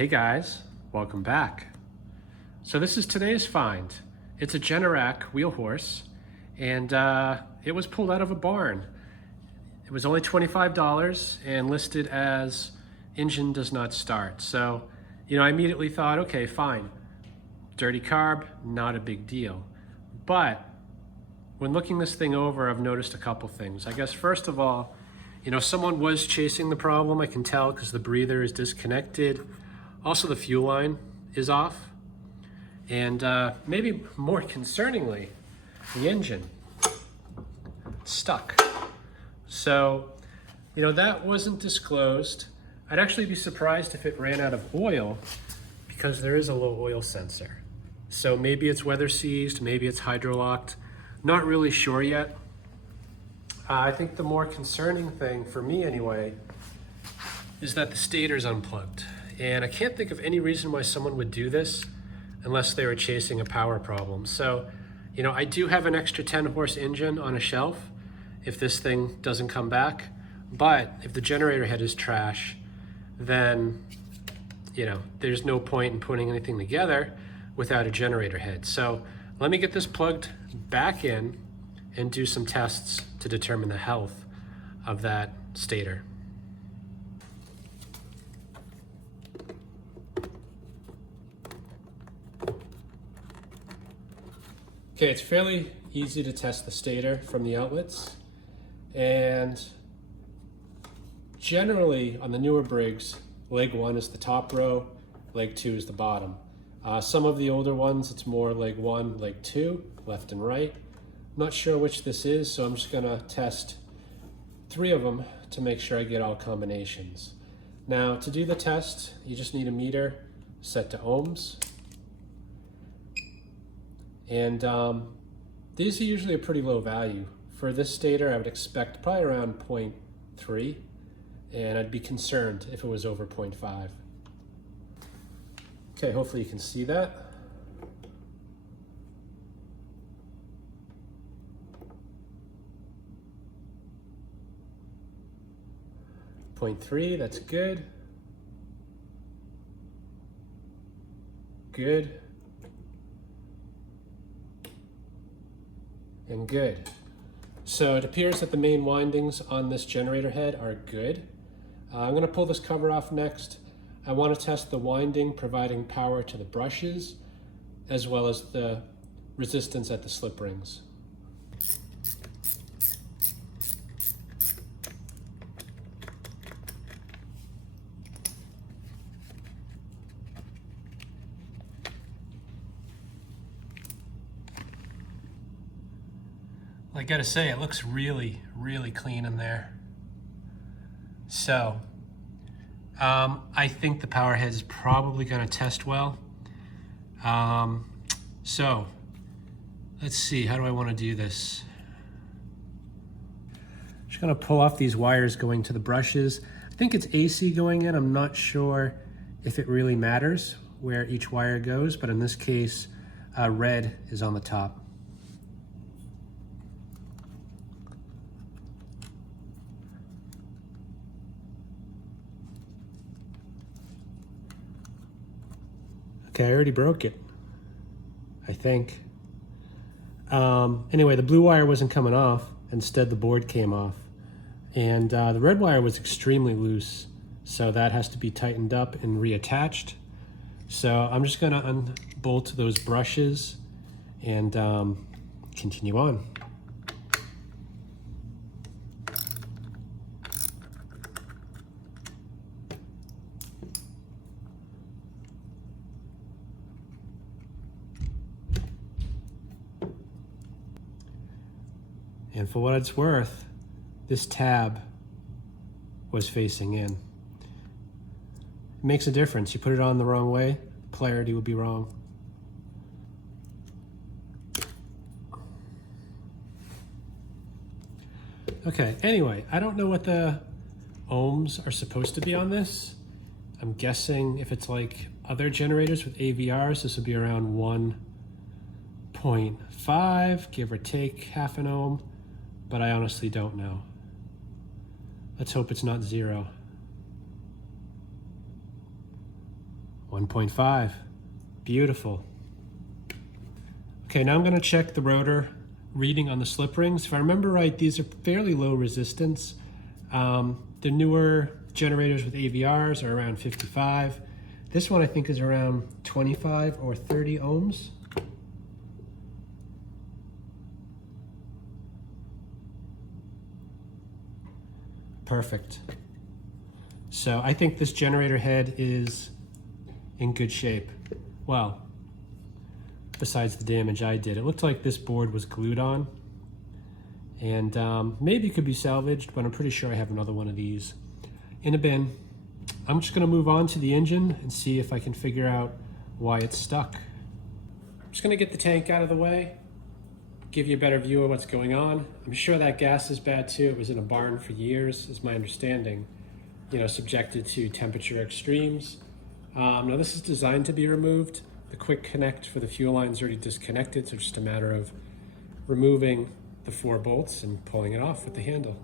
Hey guys, welcome back. So this is today's find. It's a Generac WheelHouse, and it was pulled out of a barn. It was only $25 and listed as engine does not start. So, I immediately thought, okay, fine. Dirty carb, not a big deal. But when looking this thing over, I've noticed a couple things. I guess first of all, someone was chasing the problem. I can tell because the breather is disconnected. Also, the fuel line is off. And maybe more concerningly, the engine stuck. So, that wasn't disclosed. I'd actually be surprised if it ran out of oil because there is a low oil sensor. So maybe it's weather seized, maybe it's hydrolocked. Not really sure yet. I think the more concerning thing for me anyway is that the stator's unplugged. And I can't think of any reason why someone would do this unless they were chasing a power problem. So, I do have an extra 10-horse engine on a shelf if this thing doesn't come back. But if the generator head is trash, then, there's no point in putting anything together without a generator head. So let me get this plugged back in and do some tests to determine the health of that stator. Okay, it's fairly easy to test the stator from the outlets, and generally on the newer Briggs, leg 1 is the top row, leg 2 is the bottom. Some of the older ones, it's more leg 1, leg 2, left and right. I'm not sure which this is, so I'm just gonna test 3 of them to make sure I get all combinations. Now, to do the test, you just need a meter set to ohms. And these are usually a pretty low value. For this stator, I would expect probably around 0.3, and I'd be concerned if it was over 0.5. Okay, hopefully you can see that. .3, that's good. Good. And good. So it appears that the main windings on this generator head are good. I'm going to pull this cover off next. I want to test the winding providing power to the brushes as well as the resistance at the slip rings. I gotta say, it looks really, really clean in there. So, I think the power head is probably gonna test well. So, let's see, how do I wanna do this? Just gonna pull off these wires going to the brushes. I think it's AC going in. I'm not sure if it really matters where each wire goes, but in this case, red is on the top. Okay, I already broke it, I think. Anyway, the blue wire wasn't coming off. Instead, the board came off. And the red wire was extremely loose, so that has to be tightened up and reattached. So I'm just gonna unbolt those brushes and continue on. And for what it's worth, this tab was facing in. It makes a difference. You put it on the wrong way, polarity will be wrong. Okay, anyway, I don't know what the ohms are supposed to be on this. I'm guessing if it's like other generators with AVRs, this would be around 1.5, give or take half an ohm. But I honestly don't know. Let's hope it's not 0. 1.5. Beautiful. Okay, now I'm going to check the rotor reading on the slip rings. If I remember right, these are fairly low resistance. The newer generators with AVRs are around 55. This one I think is around 25 or 30 ohms. Perfect. So I think this generator head is in good shape. Well, besides the damage I did. It looked like this board was glued on, and maybe it could be salvaged, but I'm pretty sure I have another one of these in a bin. I'm just gonna move on to the engine and see if I can figure out why it's stuck. I'm just gonna get the tank out of the way, give you a better view of what's going on. I'm sure that gas is bad too. It was in a barn for years, is my understanding. You know, subjected to temperature extremes. Now this is designed to be removed. The quick connect for the fuel line is already disconnected, so it's just a matter of removing the 4 bolts and pulling it off with the handle.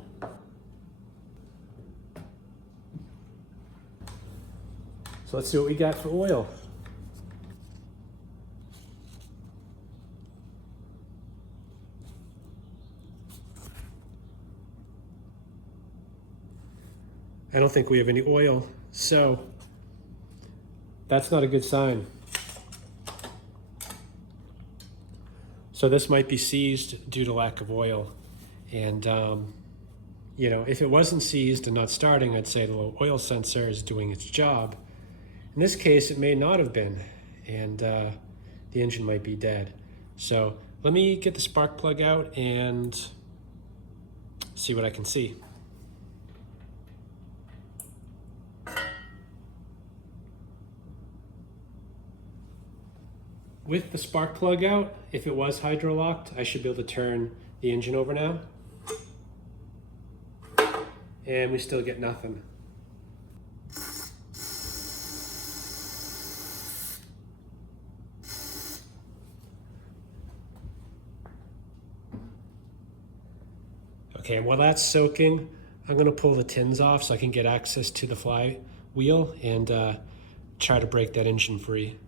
So let's see what we got for oil. I don't think we have any oil, so that's not a good sign. So this might be seized due to lack of oil. And, you know, if it wasn't seized and not starting, I'd say the low oil sensor is doing its job. In this case, it may not have been, and the engine might be dead. So let me get the spark plug out and see what I can see. With the spark plug out, if it was hydro-locked, I should be able to turn the engine over now. And we still get nothing. Okay, and while that's soaking, I'm gonna pull the tins off so I can get access to the flywheel and try to break that engine free.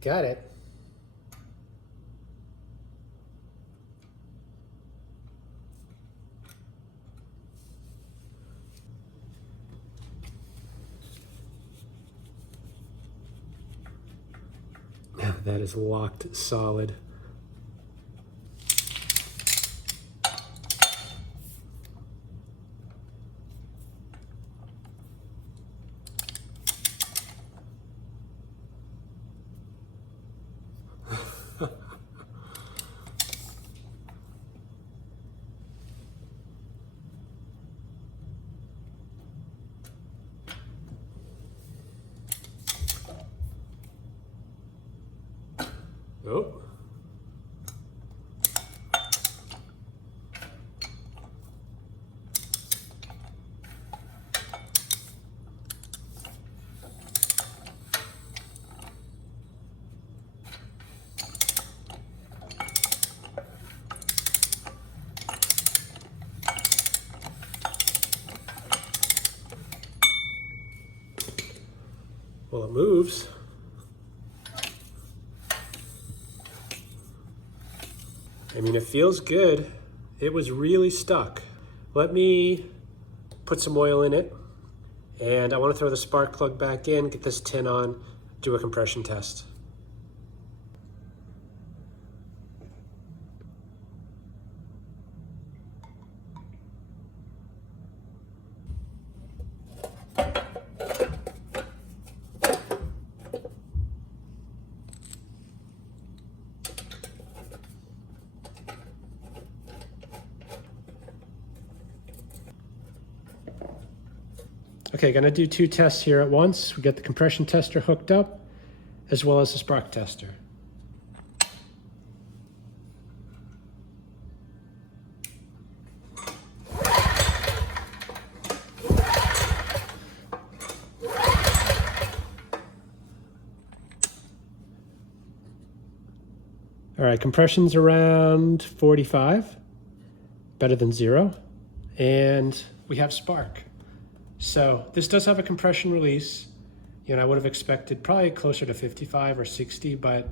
Got it. That is locked solid. Oh. Well, it moves. I mean, it feels good. It was really stuck. Let me put some oil in it, and I want to throw the spark plug back in, get this tin on, do a compression test. Okay, gonna do 2 tests here at once. We got the compression tester hooked up, as well as the spark tester. All right, compression's around 45, better than 0, and we have spark. So this does have a compression release. You know, I would have expected probably closer to 55 or 60, but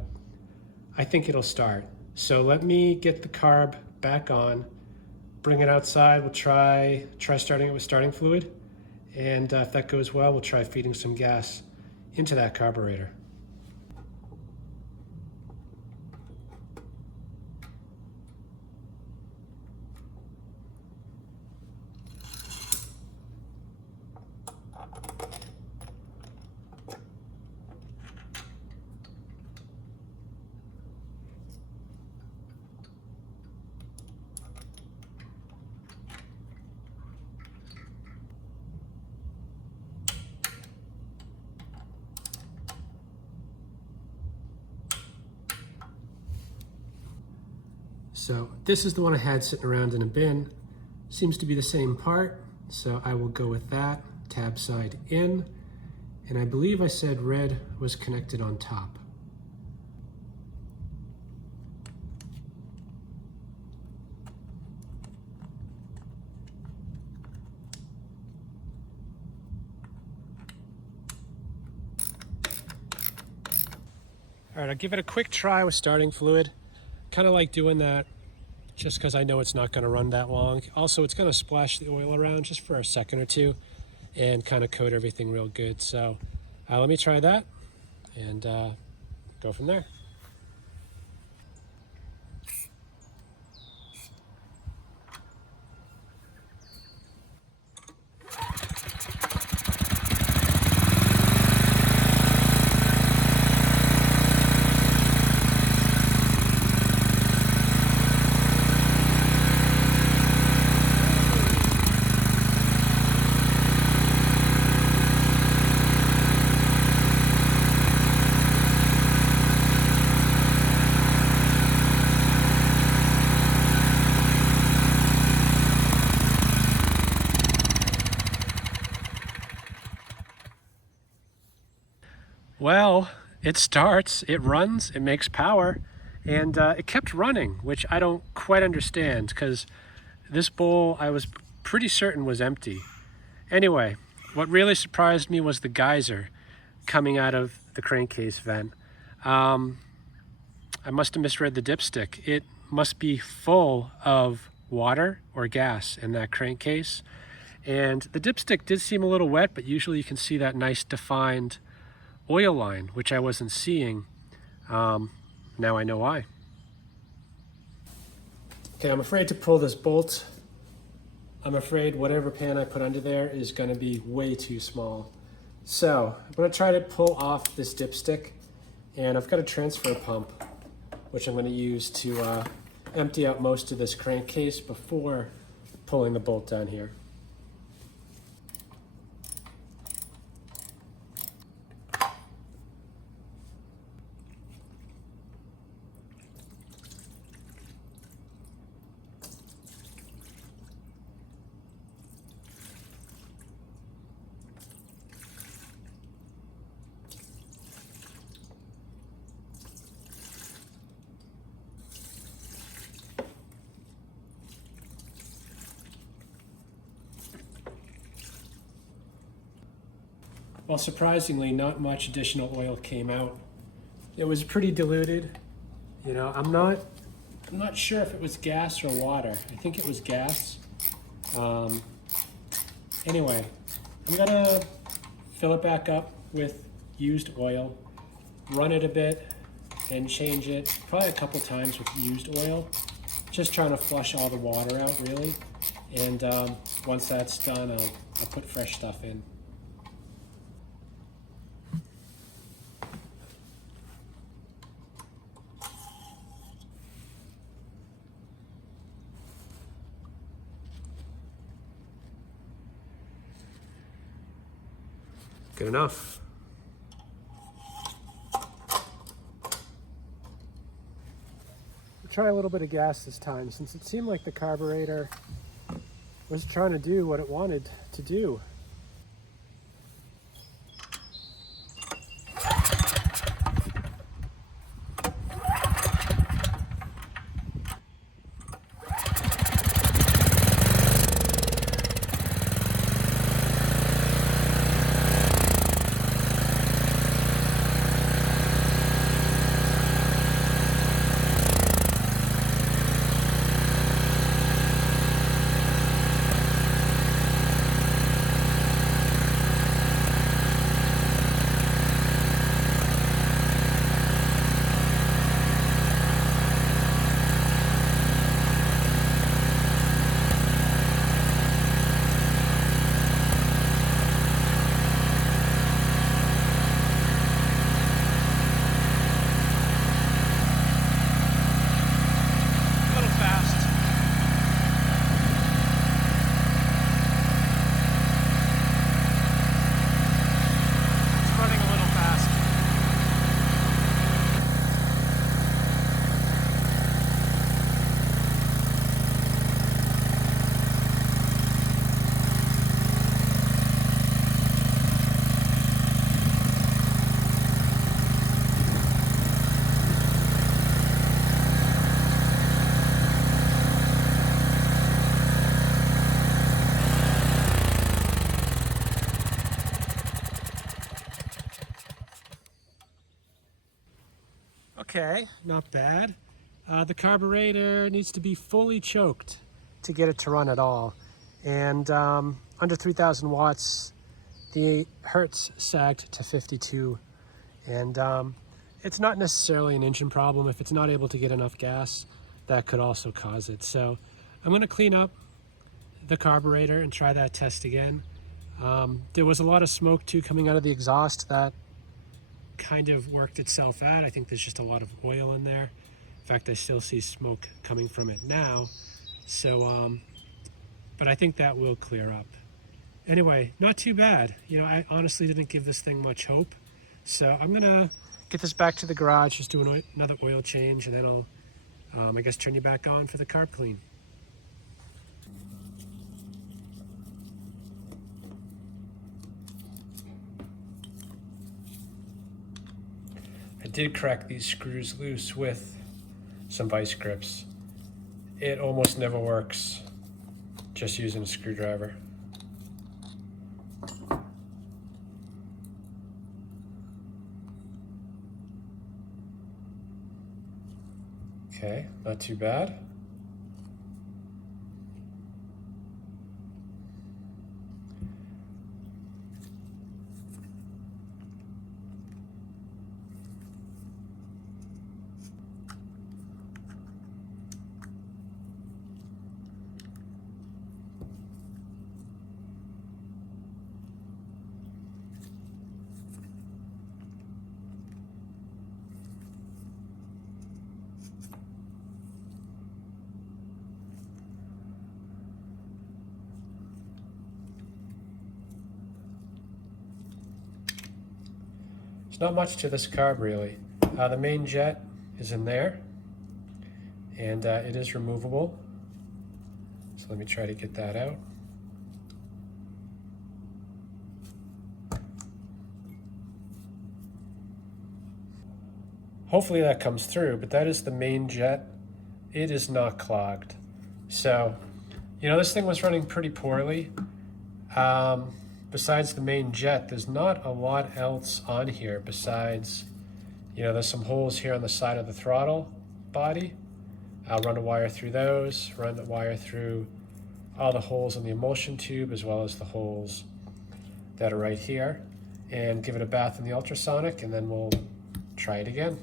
I think it'll start. So let me get the carb back on, bring it outside. We'll try starting it with starting fluid. And if that goes well, we'll try feeding some gas into that carburetor. So this is the one I had sitting around in a bin. Seems to be the same part, so I will go with that. Tab side in, and I believe I said red was connected on top. All right, I'll give it a quick try with starting fluid. Kind of like doing that just because I know it's not going to run that long. Also, it's going to splash the oil around just for a second or two and kind of coat everything real good. So let me try that and go from there. Well, it starts, it runs, it makes power, and it kept running, which I don't quite understand because this bowl I was pretty certain was empty. Anyway, what really surprised me was the geyser coming out of the crankcase vent. I must have misread the dipstick. It must be full of water or gas in that crankcase. And the dipstick did seem a little wet, but usually you can see that nice defined oil line, which I wasn't seeing. Now I know why. Okay, I'm afraid to pull this bolt. I'm afraid whatever pan I put under there is going to be way too small. So I'm going to try to pull off this dipstick, and I've got a transfer pump, which I'm going to use to empty out most of this crankcase before pulling the bolt down here. well, surprisingly, not much additional oil came out. It was pretty diluted. You know, I'm not sure if it was gas or water. I think it was gas. Anyway, I'm gonna fill it back up with used oil, run it a bit, and change it probably a couple times with used oil. Just trying to flush all the water out, really. And once that's done, I'll put fresh stuff in. Good enough. Try a little bit of gas this time, since it seemed like the carburetor was trying to do what it wanted to do. Okay, not bad. The carburetor needs to be fully choked to get it to run at all. And under 3,000 watts, the hertz sagged to 52. And it's not necessarily an engine problem. If it's not able to get enough gas, that could also cause it. So I'm gonna clean up the carburetor and try that test again. There was a lot of smoke too coming out of the exhaust that kind of worked itself out. I think there's just a lot of oil in there. In fact, I still see smoke coming from it now. So, but I think that will clear up. Anyway, not too bad. You know, I honestly didn't give this thing much hope. So I'm gonna get this back to the garage, just do another oil change, and then I'll, I guess, turn you back on for the carb clean. I did crack these screws loose with some vice grips. It almost never works just using a screwdriver. Okay, not too bad. There's not much to this carb really. The main jet is in there, and it is removable. So let me try to get that out. Hopefully that comes through, but that is the main jet. It is not clogged. So, you know, this thing was running pretty poorly. But besides the main jet, there's not a lot else on here besides, there's some holes here on the side of the throttle body. I'll run a wire through those, run the wire through all the holes in the emulsion tube as well as the holes that are right here, and give it a bath in the ultrasonic, and then we'll try it again.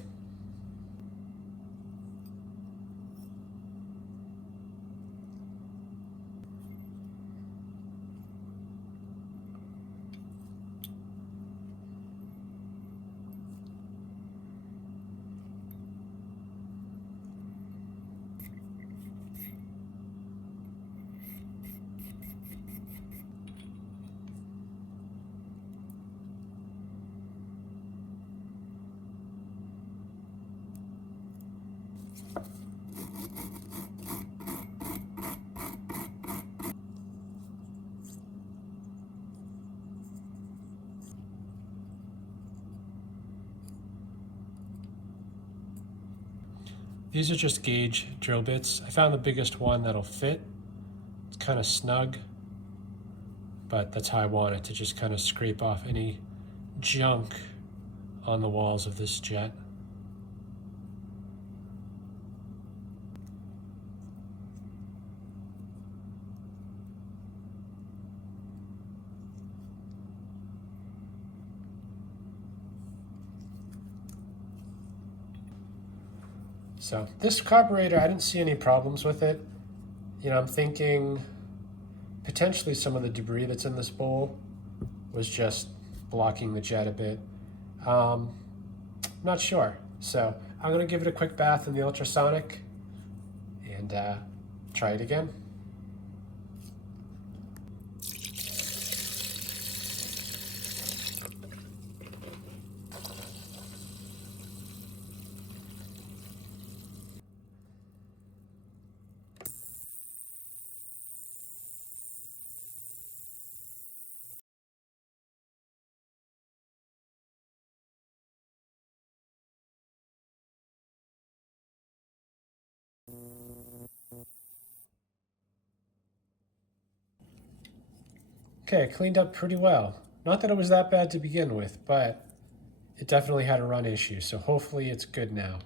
These are just gauge drill bits. I found the biggest one that'll fit. It's kind of snug, but that's how I want it, to just kind of scrape off any junk on the walls of this jet. So this carburetor, I didn't see any problems with it. I'm thinking potentially some of the debris that's in this bowl was just blocking the jet a bit. Not sure. So I'm gonna give it a quick bath in the ultrasonic and try it again. Okay, it cleaned up pretty well. Not that it was that bad to begin with, but it definitely had a run issue, so hopefully it's good now.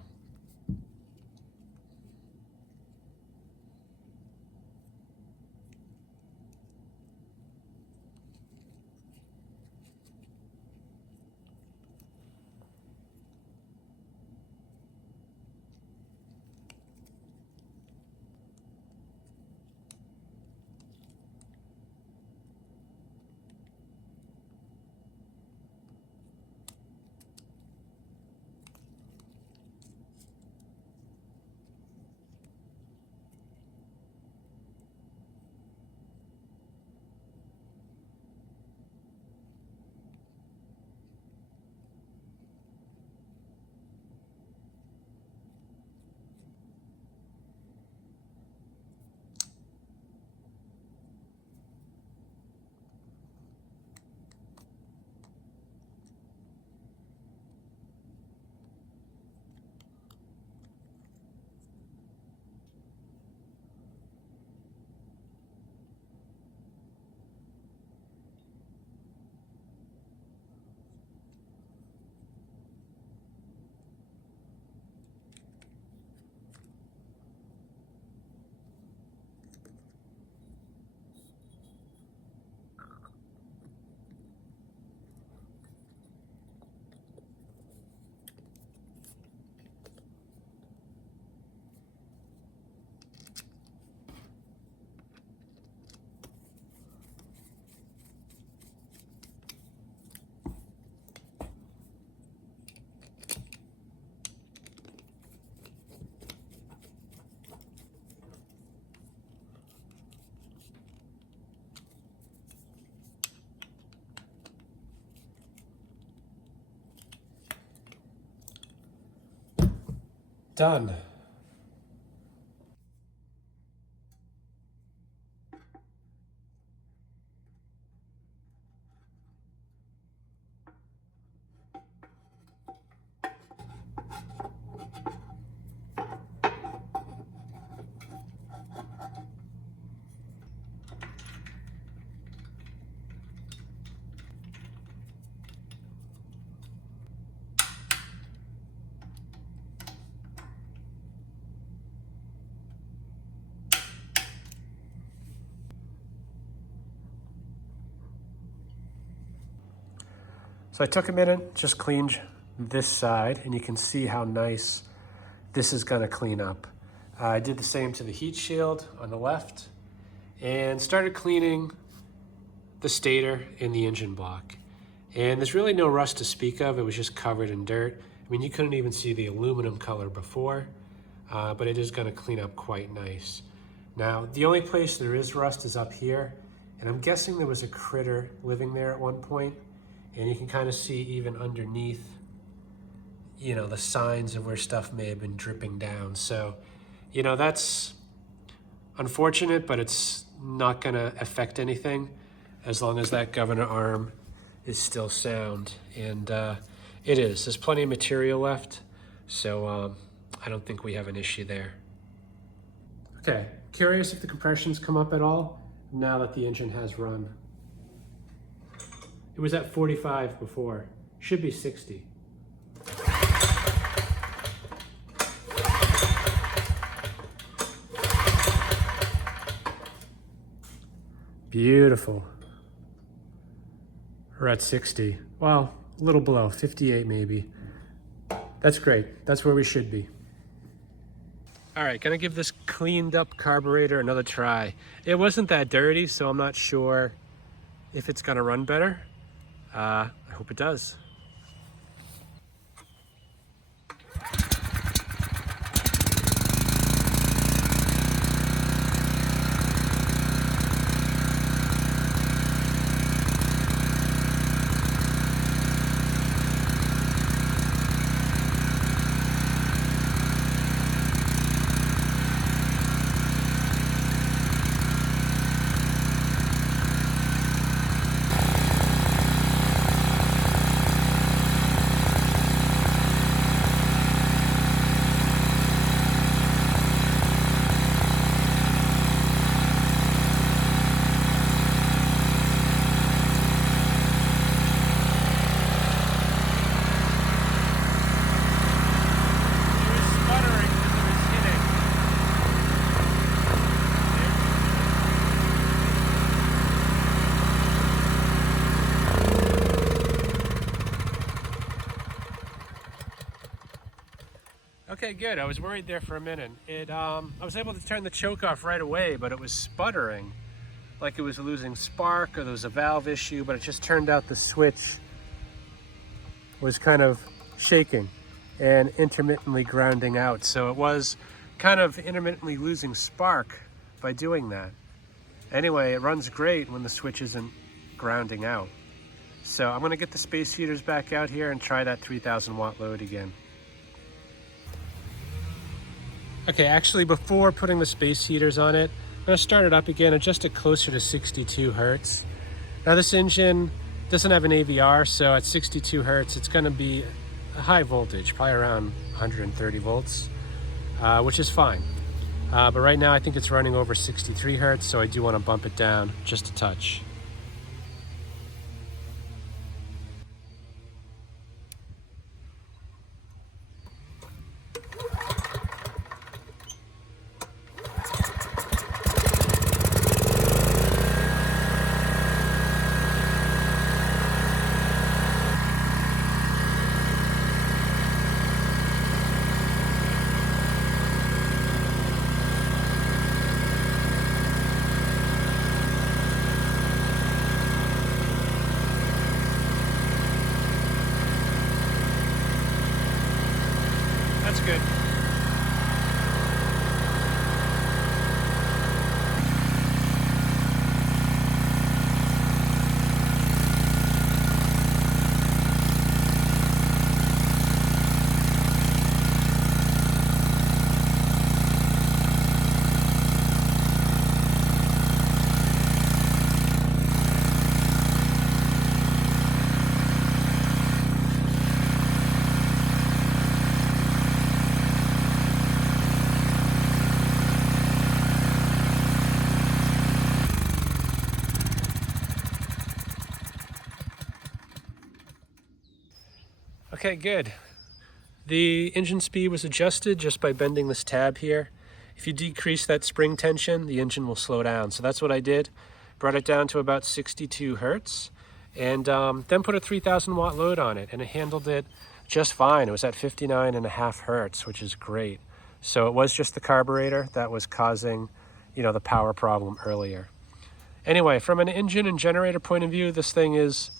Done. So I took a minute, just cleaned this side, and you can see how nice this is gonna clean up. I did the same to the heat shield on the left and started cleaning the stator and the engine block. And there's really no rust to speak of. It was just covered in dirt. I mean, you couldn't even see the aluminum color before, but it is gonna clean up quite nice. Now, the only place there is rust is up here, and I'm guessing there was a critter living there at one point, and you can kind of see even underneath, you know, the signs of where stuff may have been dripping down. So, you know, that's unfortunate, but it's not gonna affect anything as long as that governor arm is still sound. And it is. There's plenty of material left, so I don't think we have an issue there. Okay, curious if the compressions come up at all now that the engine has run. It was at 45 before. Should be 60. Beautiful. We're at 60. Well, a little below, 58 maybe. That's great. That's where we should be. All right, gonna give this cleaned up carburetor another try. It wasn't that dirty, so I'm not sure if it's gonna run better. I hope it does. Okay, good. I was worried there for a minute. I was able to turn the choke off right away, but it was sputtering, like it was losing spark or there was a valve issue, but it just turned out the switch was kind of shaking and intermittently grounding out. So it was kind of intermittently losing spark by doing that. Anyway, it runs great when the switch isn't grounding out. So I'm gonna get the space heaters back out here and try that 3,000 watt load again. Okay, actually before putting the space heaters on it, I'm gonna start it up again, adjust it closer to 62 Hertz. Now this engine doesn't have an AVR, so at 62 Hertz, it's gonna be a high voltage, probably around 130 volts, which is fine. But right now I think it's running over 63 Hertz, so I do wanna bump it down just a touch. That's good. Okay, good. The engine speed was adjusted just by bending this tab here. If you decrease that spring tension, the engine will slow down. So that's what I did. Brought it down to about 62 Hertz. and then put a 3,000 watt load on it, and it handled it just fine. It was at 59.5 hertz, which is great. So it was just the carburetor that was causing, the power problem earlier. Anyway, from an engine and generator point of view, this thing is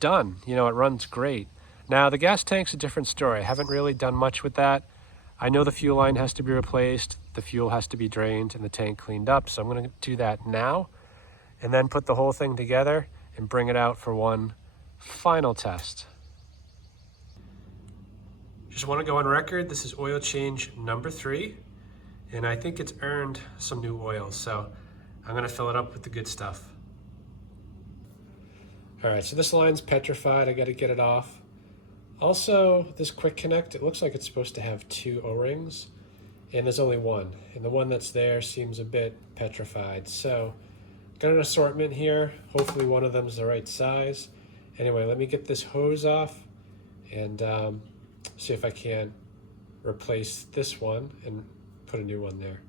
done. It runs great. Now, the gas tank's a different story. I haven't really done much with that. I know the fuel line has to be replaced, the fuel has to be drained, and the tank cleaned up. So I'm going to do that now, and then put the whole thing together and bring it out for one final test. Just want to go on record, this is oil change number 3, and I think it's earned some new oil, so I'm going to fill it up with the good stuff. All right, so this line's petrified. I got to get it off. Also, this quick connect, it looks like it's supposed to have 2 O-rings, and there's only one, and the one that's there seems a bit petrified. So got an assortment here. Hopefully one of them is the right size. Anyway, let me get this hose off and see if I can replace this one and put a new one there.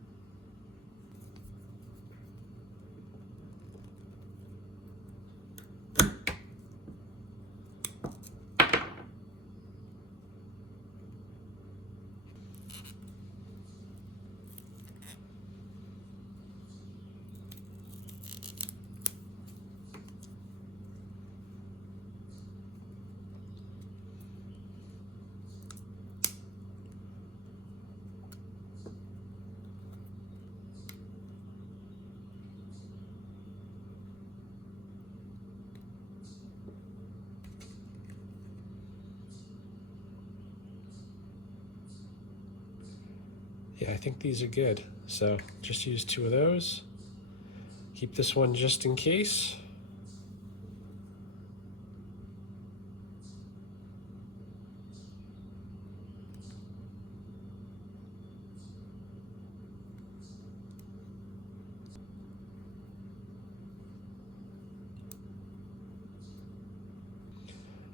Yeah, I think these are good. So just use 2 of those. Keep this one just in case.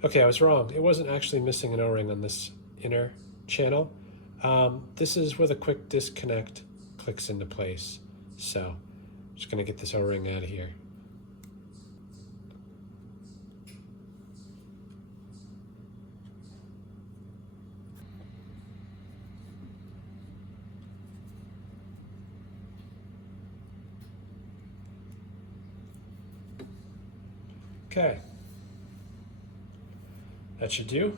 Okay, I was wrong. It wasn't actually missing an O-ring on this inner channel. This is where the quick disconnect clicks into place. So I'm just going to get this O-ring out of here. Okay. That should do.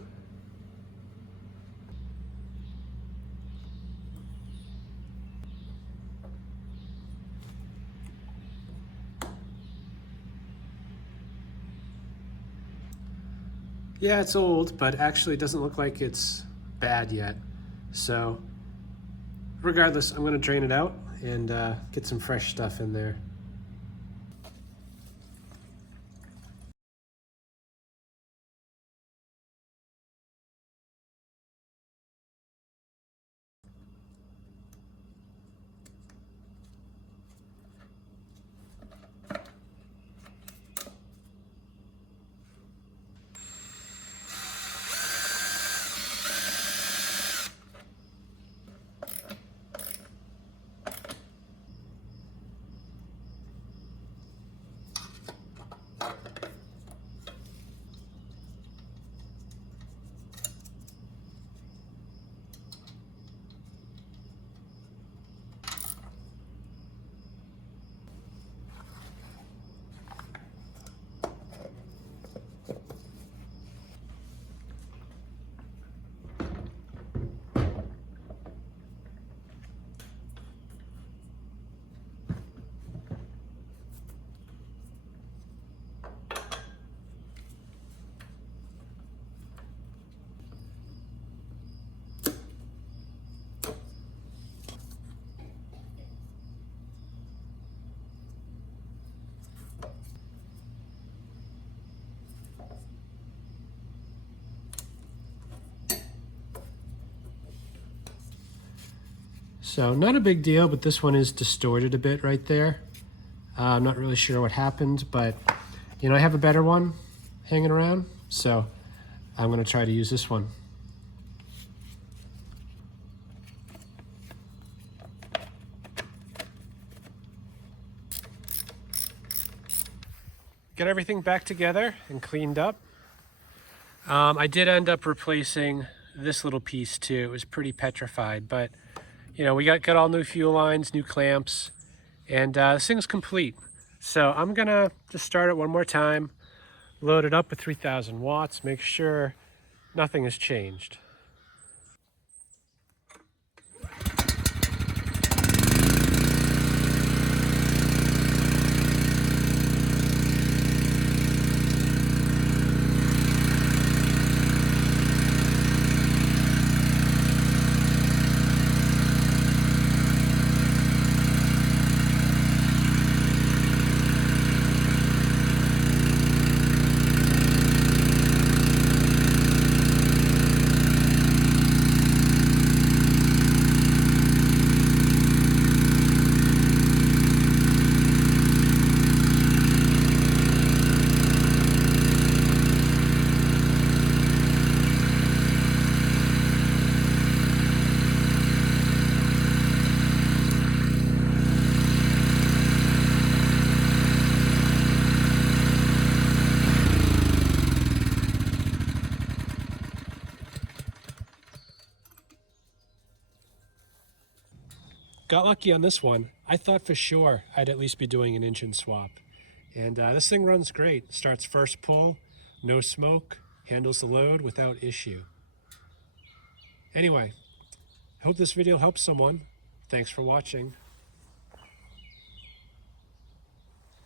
Yeah, it's old, but actually it doesn't look like it's bad yet. So regardless, I'm going to drain it out and get some fresh stuff in there. So not a big deal, but this one is distorted a bit right there. I'm not really sure what happened, but I have a better one hanging around, so I'm going to try to use this one. get everything back together and cleaned up. I did end up replacing this little piece too. It was pretty petrified, but you know, we got all new fuel lines, new clamps, and this thing's complete. So I'm gonna just start it one more time, load it up with 3,000 watts, make sure nothing has changed. Got lucky on this one. I thought for sure I'd at least be doing an engine swap. And this thing runs great. Starts first pull, no smoke, handles the load without issue. Anyway, I hope this video helps someone. Thanks for watching.